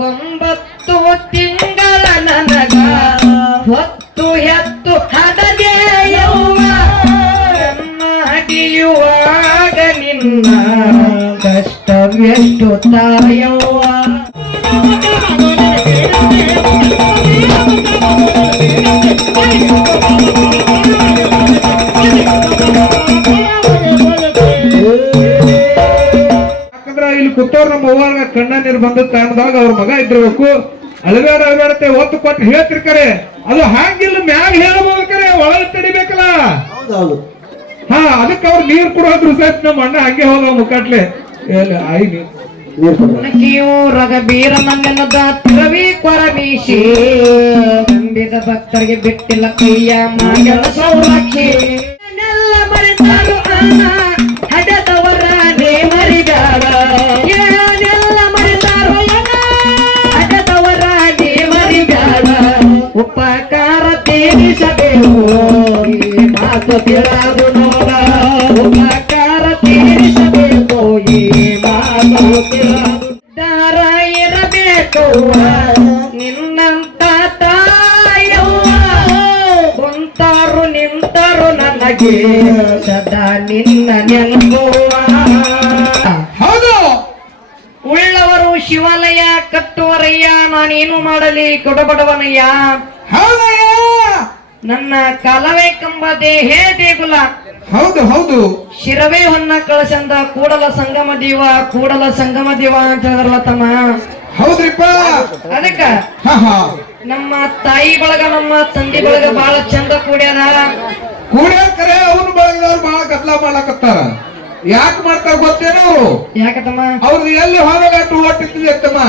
9 ತಿಂಗಳ ನನಗ ಹೊತ್ತು ಹೆತ್ತು ಹಡದೆ ಯವ್ವ ಹಡಿಯುವಾಗ ನಿನ್ನ ಕಷ್ಟವೆಷ್ಟು ತಾಯವ್ವ ಇಲ್ಲಿ ಕೂತವ್ರು ನಮ್ಮ ಅವ್ವಾಗ ಕಣ್ಣ ನೀರು ಬಂದ ಟೈಮ್ದಾಗ ಅವ್ರ ಮಗ ಇದ್ದಿರ್ಬೇಕು ಅಳಬೇಡತೆ ಒತ್ತು ಕೊಟ್ಟು ಹೇಳ್ತಿರ್ತಾರೆ ಅದು ಹಂಗಿಲ್ಲ ಮ್ಯಾಗ ಹೇಳಬಹುದು ಕರೆ ಒಳಗೆ ತಡಿಬೇಕಲ್ಲ ಹಾ ಅದಕ್ಕೆ ಅವ್ರು ನೀರು ಕೊಡೋದ್ರು ಸಹಿತ ನಮ್ಮ ಅಣ್ಣ ಹಂಗೆ ಹೋದ ಮುಕ್ಕಟ್ಲೆ ಆಯ್ ನೀರು ರಗಬೀರ ಮನ್ನೆನದ ತಿರವಿ ಕೊರಮೀಶಿ ನಂಬಿದ ಭಕ್ತರಿಗೆ ಬಿಟ್ಟಿಲ್ಲ ಕೈಯ ಮಾಡಲ ಸೌರಾಕ್ಷಿ ನೆಲ್ಲ ಮರೆತಾರು ಅಣ್ಣ ಹಡದವರ ನೇಮರಿಗಾರ ಏನೆಲ್ಲ ಮರೆತಾರು ಹಡದವರ ನೇಮರಿಗಾರ ಉಪಕಾರ ತೀರಿಸಬೇಕು ಈ ಮಾತು ತಿಳದು ನೋಡ ಉಪಕಾರ ತೀರಿಸಬೇಕು ಈ ಮಾತು ದಾರ ಇರಬೇಕು ನಿನ್ನಂತ ತಾಯವ್ವ ಕುಂತಾರು ನಿಂತರು ನನಗೆ ಸದಾ ನಿನ್ನ ನೆನಪುವ ಹೌದು ಉಳ್ಳವರು ಶಿವಾಲಯ ಕಟ್ಟುವರಯ್ಯ ನಾನೇನು ಮಾಡಲಿ ಕೊಡಬಡವನಯ್ಯ ಹೌದಯ್ಯ ನನ್ನ ಕಾಲವೇ ಕಂಬ ದೇಹೇ ದೇಗುಲ ಹೌದು ಹೌದು ಶಿರವೇ ಹೊನ್ನ ಕಳಸಂದ ಕೂಡಲ ಸಂಗಮ ದೇವ ಅಂತ ಹೇಳಿದ್ರಲ್ಲ ತಮ್ಮ ಹೌದ್ರಿಪ್ಪ ಅದಕ್ಕ ಹಾ ಹಾ ನಮ್ಮ ತಾಯಿ ಬಳಗ ನಮ್ಮ ತಂದೆ ಬಳಗ ಬಹಳ ಚಂದ ಕೂಡ್ಯಾರ ಕರೆ ಅವನು ಬಳಗದವ್ರು ಬಹಳ ಗದ್ಲ ಮಾಡ್ಲಕತ್ತಾರ ಯಾಕೆ ಮಾಡ್ತಾರ ಗೊತ್ತೇನೋ ಅವರು ಯಾಕತ್ತಮ್ಮ ಅವ್ರದ್ದು ಎಲ್ಲಿ ಹೋದಾಗ ಓಟ್ ಇಟ್ಟಿದ್ದಮ್ಮ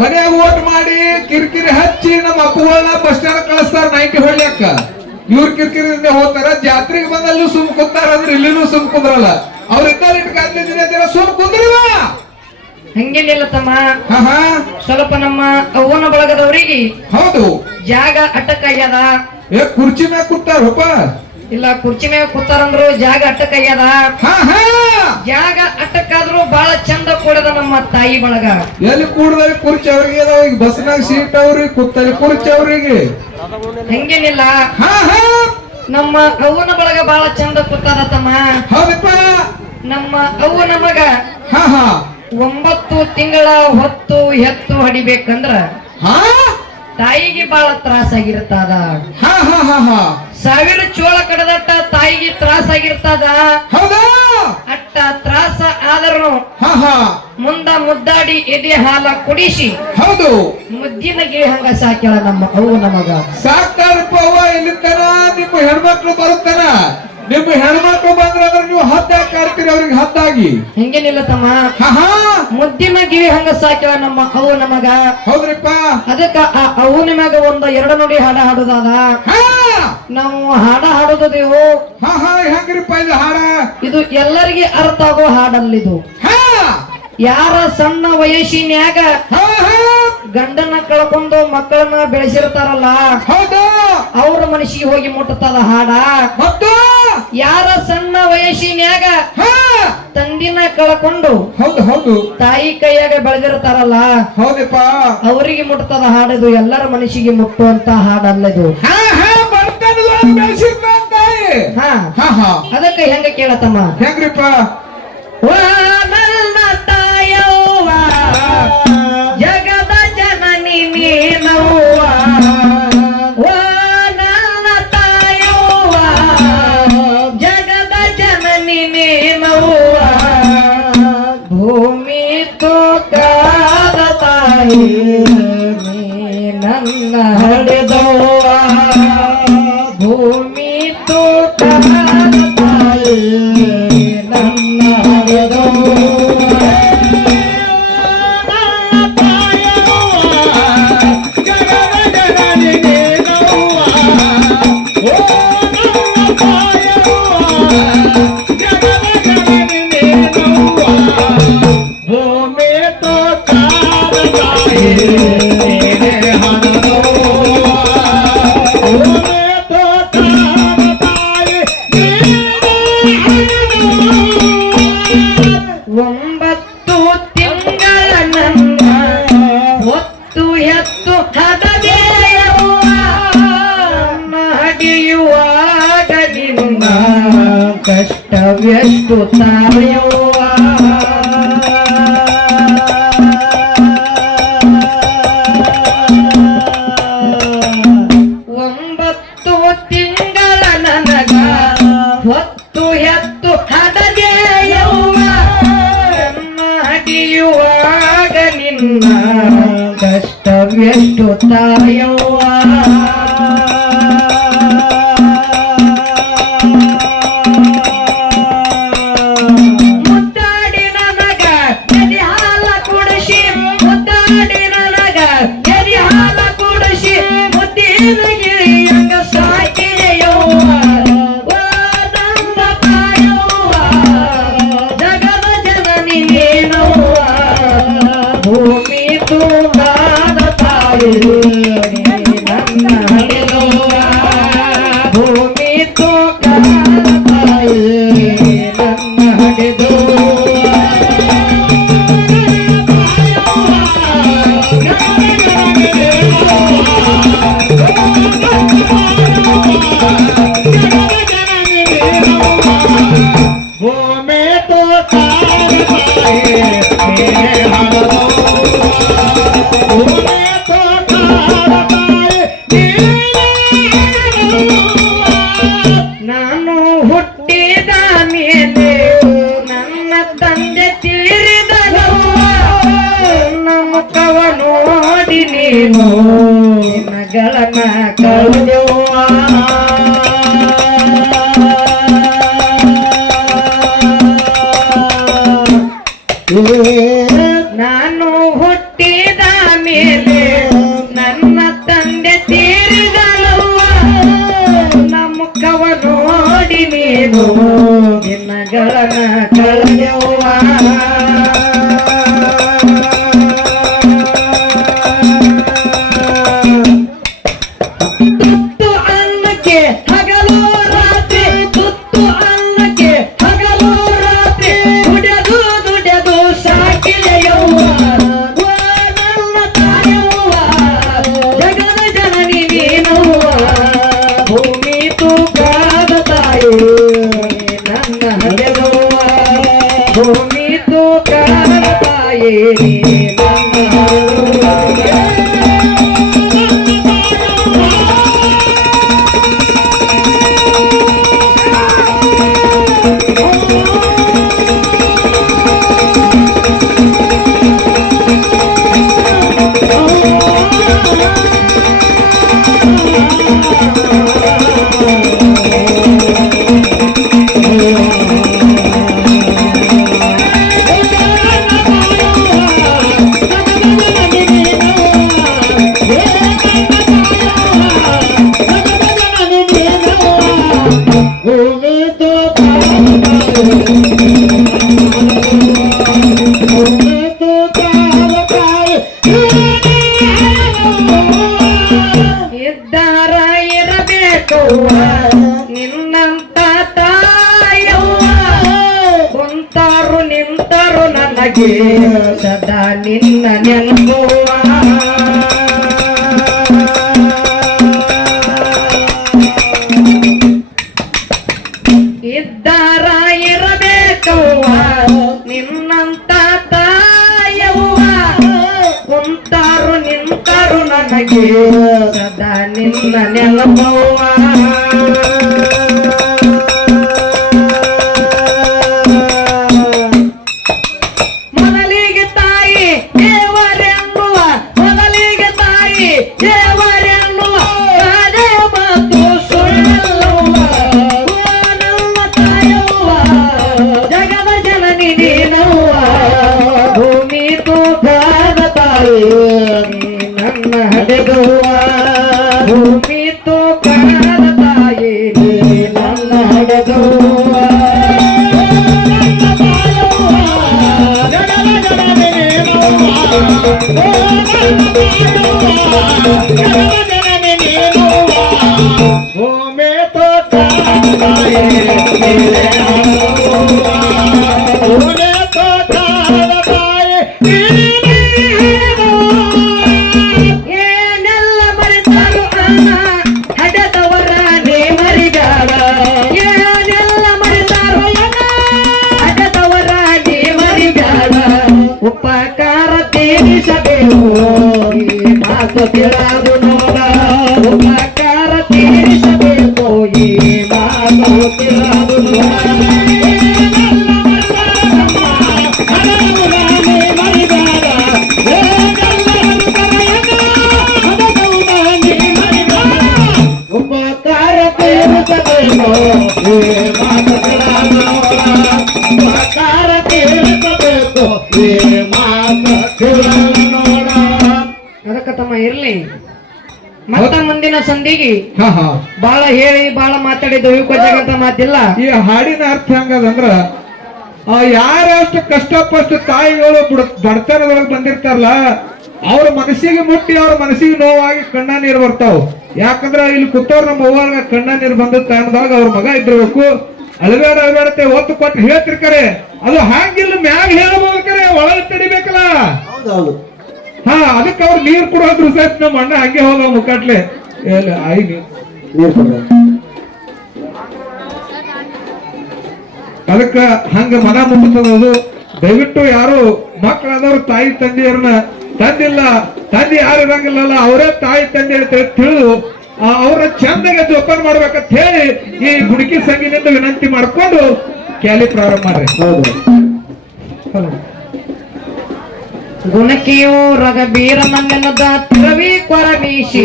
ಮನ್ಯಾಗ ಓಟ್ ಮಾಡಿ ಕಿರಿಕಿರಿ ಹಚ್ಚಿ ನಮ್ಮ ಅಪ್ಪಗಳನ್ನ ಬಸ್ ಸ್ಟ್ಯಾಂಡ್ ಕಳಿಸ್ತಾರ 90 ಹೊಳ್ಯಾಕ ಇವ್ರ ಕಿರಿಕಿರಿಂದ ಹೋಗ್ತಾರ ಜಾತ್ರೆಗೆ ಬಂದಲ್ಲಿ ಸುಮ್ ಕುಂತಾರ ಅಂದ್ರೆ ಇಲ್ಲಿನೂ ಸುಮ್ ಕುಂದ್ರಲ್ಲ ಅವ್ರ ಇದ್ದ ಸುಮ್ ಕುಂದ್ರಿವ ಹಂಗೇನಿಲ್ಲ ತಮ್ಮ ಹಾ ಹಾ ಸ್ವಲ್ಪ ನಮ್ಮ ಅವ್ವನ ಬಳಗದವರಿಗೆ ಹೌದು ಜಾಗ ಅಟ್ಟಕ್ಕಾಗ್ಯದ ಕುರ್ಚಿ ಮ್ಯಾಗ ಕೂತಾರಪ್ಪ ಇಲ್ಲ ಕುರ್ಚಿ ಮ್ಯಾಗ ಕೂತಾರಂದ್ರು ಜಾಗ ಅಟ್ಟಕ್ಕಾಗ್ಯದ ಹಾ ಹಾ ಜಾಗ ಅಟ್ಟಕ್ಕಾದ್ರು ಬಹಳ ಚಂದ ಕೂಡದ ನಮ್ಮ ತಾಯಿ ಬಳಗ ಎಲ್ಲಿ ಕೂಡದಲ್ಲಿ ಕುರ್ಚಿ ಅವ್ರಿಗೆ ಅದಾವ ಈಗ ಬಸ್ನಾಗ ಸೀಟ್ ಅವ್ರಿಗೆ ಕೂತಲ್ಲಿ ಕುರ್ಚಿ ಅವ್ರಿಗೆ ಹಂಗೇನಿಲ್ಲ ಹಾ ಹಾ ನಮ್ಮ ಅವ್ವನ ಬಳಗ ಬಹಳ ಚಂದ ಕೂತಾರ ತಮ್ಮ ಹೌದಪ್ಪ ನಮ್ಮ ಅವ್ವನ ಮಗ ಹಾ ಹಾ 9 ತಿಂಗಳ ಹೊತ್ತು ಹೆತ್ತು ಹಡಿಬೇಕಂದ್ರ ಹಾ ತಾಯಿಗೆ ಬಹಳ ತ್ರಾಸಾಗಿರ್ತದ ಹಾ ಹಾ ಹಾ ಹಾ 1000 ಚೋಳ ಕಡದಟ್ಟ ತಾಯಿಗೆ ತ್ರಾಸಾಗಿರ್ತದ ಹೌದಾ ಅಟ್ಟ ತ್ರಾಸ ಆದರೂ ಹಾ ಹಾ ಮುಂದ ಮುದ್ದಾಡಿ ಎದೆ ಹಾಲ ಕುಡಿಸಿ ಹೌದು ಮುದ್ದಿನ ಗಿಳಿ ಹಂಗ ಸಾಕ್ಯಾಳ ನಮ್ಮ ಅವ್ವನ ಮಗ ಸಾಕ್ತಾರಪ್ಪ ಅವ್ವ ಇಲ್ಲಿಂತನ ನಿಮ್ಮ ಹೆಣ್ಮಕ್ಳು ಬರುತ್ತಾನ ನಿಮ್ಮ ಹೆಣ್ಮಕ್ಳು ಬಂದ್ರ ನೀವು ಹದ್ದಾಗಿ ಕಾಡ್ತೀರಿ ಅವ್ರಿಗೆ ಹದ್ದಾಗಿ ಹಿಂಗೇನಿಲ್ಲ ತಮ್ಮ ಹಾ ಹಾ ಮುದ್ದಿನ ಗಿಳಿ ಹಂಗ ಸಾಕ್ಯಾಳ ನಮ್ಮ ಅವ್ವನ ಮಗ ಹೌದ್ರಿಪ್ಪ ಅದಕ್ಕ ಆ ಅವ್ವನ ಮ್ಯಾಗ ಒಂದು 2 ನುಡಿ ಹಾಡ ಹಾಡುದಾದ ನಾವು ಹಾಡ ಹಾಡುದೇವು ಹಾ ಹಾ ಹೆಂಗ್ರಿಪ್ಪ ಇದು ಹಾಡ ಇದು ಎಲ್ಲರಿಗೆ ಅರ್ಥ ಆಗೋ ಹಾಡಲ್ಲಿದು ಯಾರ ಸಣ್ಣ ವಯಸ್ಸಿನ್ಯಾಗ ಗಂಡನ ಕಳ್ಕೊಂಡು ಮಕ್ಕಳನ್ನ ಬೆಳೆಸಿರ್ತಾರಲ್ಲ ಹೌದು ಅವ್ರ ಮನಸ್ಸಿಗೆ ಹೋಗಿ ಮುಟ್ಟತದ ಹಾಡ ಮತ್ತು ಯಾರ ಸಣ್ಣ ವಯಸ್ಸಿನ್ಯಾಗ ತಂದಿನ ಕಳ್ಕೊಂಡು ಹೌದು ಹೌದು ತಾಯಿ ಕೈಯಾಗ ಬೆಳೆದಿರ್ತಾರಲ್ಲ ಹೌದಪ್ಪ ಅವರಿಗೆ ಮುಟ್ಟತದ ಹಾಡಿದು ಎಲ್ಲರ ಮನಸ್ಸಿಗೆ ಮುಟ್ಟುವಂತ ಹಾಡಲ್ಲದು ಅದಕ್ಕೆ ಹೆಂಗ ಕೇಳತಮ್ಮ ಹೆಂಗ್ರಿಪ್ಪ ನನ್ನ ತಾಯವ್ವ ಜಗದ ಜನನಿ ನೀನವ್ವ ನನ್ನ ತಾಯವ್ವ ಜಗದ ಜನನಿ ನೀನವ್ವ ಭೂಮಿ ತೂಕಾದ ತಾಯಿ ನೀ ನನ್ನ ಹಡೆದವ್ವ ಭೂಮಿ ತೂಕಾದ ತಾಯಿ ನನ್ನ ಹಡೆದವ್ವ ಹೊತ್ತು ಎತ್ತು ಹದಗೆಯವ್ವ ಹಡಿಯುವಾಗ ನಿನ್ನ ಕಷ್ಟವೆಷ್ಟು ತಾಯವ್ವ ಒಂಬತ್ತು ತಿಂಗಳ ನನಗ ಹೊತ್ತು ಎತ್ತು ಹದಗೆಯವ್ವ ಹಡಿಯುವಾಗ ನಿನ್ನ ಕಷ್ಟವೆಷ್ಟು ತಾಯವ್ವ ಮುದ್ದಾಡಿ ನನಗ ಎದಿ ಹಾಲ ಕುಡಿಸಿ ಮುದ್ದಾಡಿ ನನಗ ಎದಿ ಹಾಲ ಕುಡಿಸಿ ಮುದ್ದಿನ ಗಿಳಿಯಂಗ ಸಾಕಿದೆಯವ್ವ ನನ್ನ ತಾಯವ್ವ ಜಗದ ಜನನಿ ನೀನವ್ವ ಭೂಮಿ ತೂಗಾದ ತಾಯಿ ನನ್ನ ಹಡೆದವ್ವ ಭೂಮಿ ತೂಗಾದ ತಾಯಿ ನನ್ನ ಹಡೆದವ್ವ ಭೂಮಿ ತೂಗಾದ ತಾಯಿ ನಾನು ಹುಟ್ಟಿದ ಮೇಲೆ ನನ್ನ ತಂದೆ ತೀರಿದನವ್ವ ನಮ್ಮ ಕವ ನೋಡಿ ನೀನು ಮಗಳನ್ನ ಕಳೆದವ್ವ ನಾನು ಹುಟ್ಟಿದ ಮೇಲೆ ನನ್ನ ತಂದೆ ತೀರಿದನವ್ವ ನಮ್ಮ ಕವ ನೋಡಿ ನೀನು ನಿನ್ನಗಳನ್ನ ಕಳೆದವ್ವ ತುತ್ತು ಅನ್ನಕ್ಕೆ ಹಗಲು ರಾತ್ರಿ ತುತ್ತು ಅನ್ನಕ್ಕೆ ಹಗಲು ರಾತ್ರಿ ದುಡಿದು ದುಡಿದು ಸಾಕಿದೆಯವ್ವ ನನ್ನ ತಾಯವ್ವ ಜಗದ ಜನನಿ ನೀನವ್ವ ಭೂಮಿ ತೂಗಾದ ತಾಯಿ ನನ್ನ ಹಡೆದವ್ವ ಭೂಮಿ ತೂಗಾದ ತಾಯಿ ನನ್ನ ಹಡೆದವ್ವ ಇದ್ದಾರ ಇರಬೇಕವ್ವ ನಿನ್ನಂತ ತಾಯವ್ವ ಕುಂತಾರು ನಿಂತರು ನನಗೆ ಸದಾ ನಿನ್ನ ನೆನಪವ್ವ ಇದ್ದಾರ ಇರಬೇಕವ್ವ ನಿನ್ನಂತ ತಾಯವ್ವ ಕುಂತಾರು ನಿಂತರು ನನಗೆ ಸದಾ ನಿನ್ನ ನೆನಪವ್ವ ಮೊದಲಿಗೆ ತಾಯಿ ದೇವರೆನ್ನುವ ಮೊದಲಿಗೆ ತಾಯಿ ದೇವರೆನ್ನುವ ಅದೇ ಮಾತು ಸುಳ್ಳಲ್ಲವ್ವ ನಮ್ಮ ತಾಯವ್ವ ಜಗದ ಜನನಿ ನೀನವ್ವ ಭೂಮಿ ತೂಗಾದ ತಾಯಿ ನನ್ನ ಹಡೆದವ್ವ ಭೂಮಿ ತೂಗಾದ ತಾಯಿ ನನ್ನ ಹಡೆದವ್ವ ಭೂಮಿ ತೂಗಾದ ತಾಯಿ ತಿಳಿದು ನೋಡ ಉಪಕಾರ ತೀರಿಸಬೇಕು ಈ ಮಾತು ತಿಳಿದು ನೋಡ ಉಪಕಾರ ತೀರಿಸಬೇಕು ಈ ಮಾತು ತಿಳಿದು ನೋಡ ಉಪಕಾರ ತೀರಿಸಬೇಕು ಈ ಮಾತು ತಿಳಿದು ನೋಡ. ಅದಕ್ಕ ತಮ್ಮ ಇರ್ಲಿ ಮತ್ತ ಮುಂದಿನ ಸಂಧಿಗೆ ಹಾ ಹಾ ಬಾಳ ಹೇಳಿ ಬಾಳ ಮಾತಾಡಿದ್ದು ಇವಕ್ಕೊಂತ ಮಾತಿಲ್ಲ. ಈ ಹಾಡಿನ ಅರ್ಥ ಹೆಂಗದಂದ್ರ ಯಾರಷ್ಟು ಕಷ್ಟಪಟ್ಟು ತಾಯಿಗಳು ಬಡತನದೊಳಗೆ ಬಂದಿರ್ತಾರಲ್ಲ ಅವ್ರ ಮನಸ್ಸಿಗೆ ಮುಟ್ಟಿ ಅವ್ರ ಮನಸ್ಸಿಗೆ ನೋವಾಗಿ ಕಣ್ಣ ನೀರು ಬರ್ತಾವ. ಯಾಕಂದ್ರ ಇಲ್ಲಿ ಕೂತವ್ರ ನಮ್ಮ ಅವ್ವಾಗ ಕಣ್ಣ ನೀರು ಬಂದ ಟೈಮ್ದಾಗ ಅವ್ರ ಮಗ ಇದ್ದಿರ್ಬೇಕು. ಅಳಬೇಡತೆ ಒತ್ತು ಕೊಟ್ಟು ಹೇಳ್ತಿರ್ತಾರೆ. ಅದು ಹಂಗಿಲ್ಲ ಮ್ಯಾಗ ಹೇಳಬಹುದಕ್ರೆ ಒಳಗೆ ತಡಿಬೇಕಲ್ಲ. ಹಾ ಅದಕ್ಕೆ ಅವ್ರು ನೀರ್ ಕೊಡೋದ್ರು ಸಹಿತ ನಮ್ಮ ಅಣ್ಣ ಹಂಗೆ ಹೋಗ ಮುಕ್ಕಟ್ಲೆ ಆಯ್ ನೀರ್ ಕೊಡ ಅದಕ್ಕ ಹಂಗ ಮನ ಮುಟ್ಟುತ್ತದದು. ದಯವಿಟ್ಟು ಯಾರು ಮಕ್ಕಳಾದವ್ರು ತಾಯಿ ತಂದೆಯರನ್ನ ತಂದಿಲ್ಲ ತಂದೆ ಯಾರು ಇರಂಗಿಲ್ಲಲ್ಲ ಅವರೇ ತಾಯಿ ತಂದೆ ಅಂತ ತಿಳಿದು ಅವ್ರ ಚಂದಗೆ ಜೋಪಾನ ಮಾಡ್ಬೇಕಂತ ಹೇಳಿ ಈ ಗುಡುಕಿ ಸಂಘಿನಿಂದ ವಿನಂತಿ ಮಾಡ್ಕೊಂಡು ಕ್ಯಾಲಿ ಪ್ರಾರಂಭ ಮಾಡ್ರಿ. ಗುಣಕಿಯೋ ರಘಬೀರ ಮನ್ನದ ತಿರವಿ ಕೊರಮೀಶಿ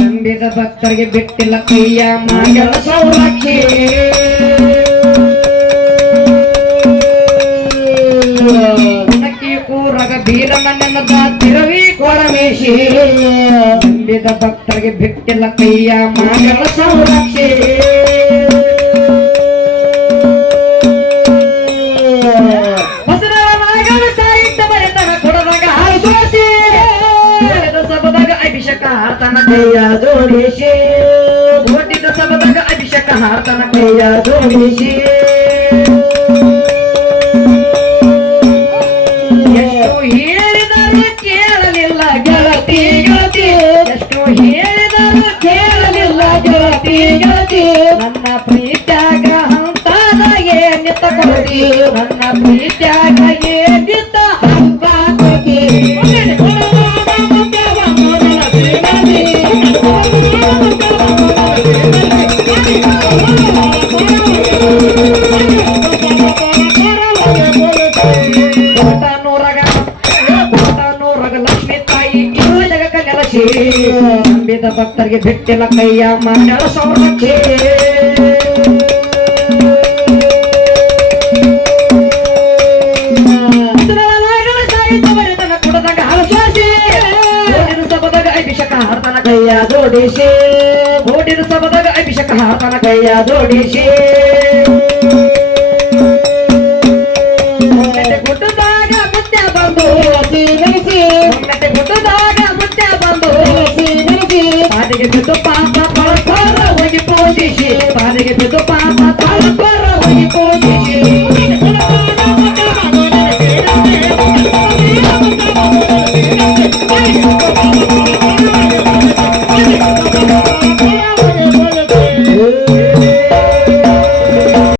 ನಂಬಿದ ಭಕ್ತರಿಗೆ ಬಿಟ್ಟಿಲ್ಲ ಕೈಯ ಮಂಗಲ ಸೌರಕ್ಷಿ ಗುಣಕಿಯೋ ರಘಬೀರ ಮನ್ನದ ತಿರವಿ ಕೊರಮೀಶಿ ನಂಬಿದ ಭಕ್ತರಿಗೆ ಬಿಟ್ಟಿಲ್ಲ ಕೈಯ ಮಂಗಲ ಸೌರಕ್ಷಿ ಹಾರ್ತನ ಕೈಯ ಜೋಡಿಸಿ ಓಟಿದ ಸಬದಾಗ ಅಭಿಷೇಕ ಹಾರ್ತನ ಕೈಯ ಜೋಡಿಸಿ ಎಷ್ಟು ಹೇಳಿದರೂ ಕೇಳಲಿಲ್ಲ ಗೆಳತಿ ಗೆಳತಿ ಎಷ್ಟು ಹೇಳಿದರೂ ಕೇಳಲಿಲ್ಲ ಗೆಳತಿ ಗೆಳತಿ ನನ್ನ ಪ್ರೀತ್ಯಾಗ ಹಂತಾದ ಏನಿತ್ತ ಕೊಡಿ ನನ್ನ ಪ್ರೀತ್ಯಾಗ ಏನಿತ್ತ ಹಂತ ಕೊಡಿ ಲಕ್ಷ್ಮೀ ತಾಯಿ ಇಲ್ಲ ಜಗಕ್ಕ ನೆಲಸಿ ನಂಬಿದ ಭಕ್ತರಿಗೆ ಬಿಟ್ಟಿಲ್ಲ ಕೈಯ ಮಂಗಳ ಸೌರಕ್ಷೆ ಕುಡದಾಗ ಹಲಸಾಸಿ ಸಬದಾಗ ಅಭಿಷೇಕ ಹಾರ್ತನ ಕೈಯ ಜೋಡಿಸಿ ಓಡಿದ ಸಬದಾಗ ಅಭಿಷೇಕ ಹಾರ್ತನ ಕೈಯ ಜೋಡಿಸಿ ಗುಡ್ಡದಾಗ ಮುತ್ಯ ಬಂದು ಗುಡ್ಡದಾಗ ಮುತ್ಯ ಬಂದು ಪಾದಿಗೆ ಬಿದ್ದು ಪಾಪ ಪಳಪರ ಹೋಗಿ ಪೂಜಿಸಿ ಪಾದಿಗೆ ಬಿದ್ದು ಪಾಪ ಪಳಪರ